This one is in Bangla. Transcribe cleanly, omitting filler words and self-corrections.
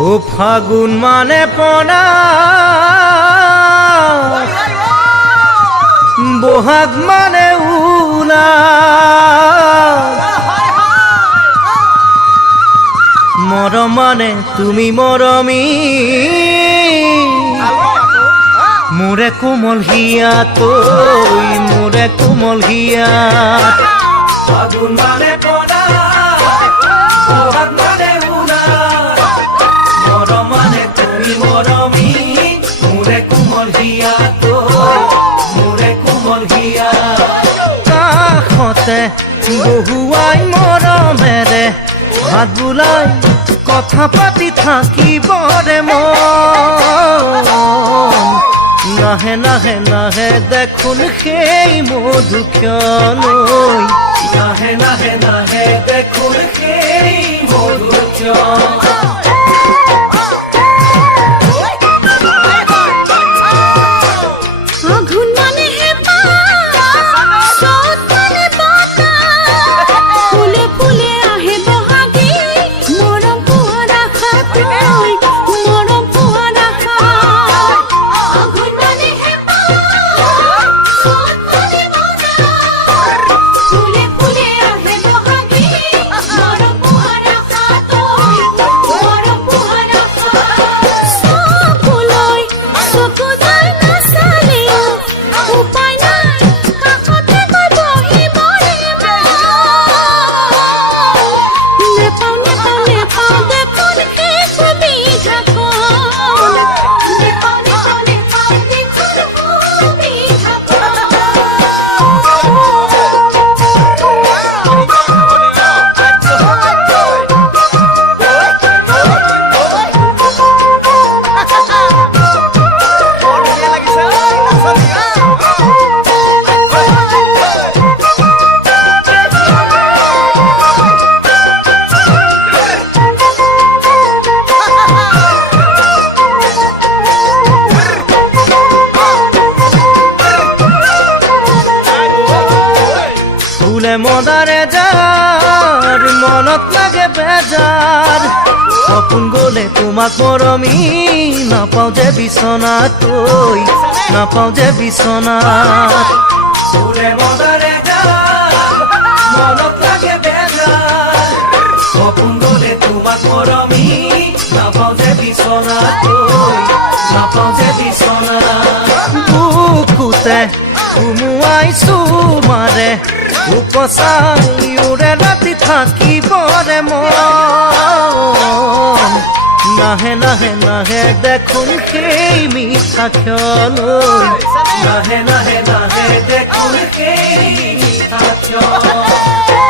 ও ফাগুন মানে পনা বহাগ মানে উলা মৰম মানে তুমি মৰমী মোৰে কোমল হিয়া তই মোৰে কোমল হিয়া ফাগুন মানে পনা বহাগ মানে উলা মৰম মানে তুমি মৰমী মোৰে কোমল হিয়া তই মোৰে কোমল হিয়া কাষতে বহুৱাই মৰমেৰে হাত বুলাই কথা পাতি থাকিবৰে মন নাহে নাহে নাহে দেখোন সেই মধু কিয়লৈ নাহে নাহে নাহে দেখোন সেই মধু কিয় মদারে যার মনত লাগে বেজার সপোন গলে তোমাক মৰমী নাপাওঁ যে বিছনাত তই নাপাওঁ যে বিছনাত ফুলে মদারে যার মনত লাগে বেজার সপোন গলে তোমাক মৰমী নাপাওঁ যে বিছনাত তই নাপাওঁ যে বিছনাত বুকুতে সুমুৱাইছো মাৰে উপচাই উৰে ৰাতি থাকিবৰে মন নাহে নাহে নাহে দেখোন সেই মিঠা ক্ষণলৈ নাহে নাহে নাহে দেখোন সেই মিঠা ক্ষণ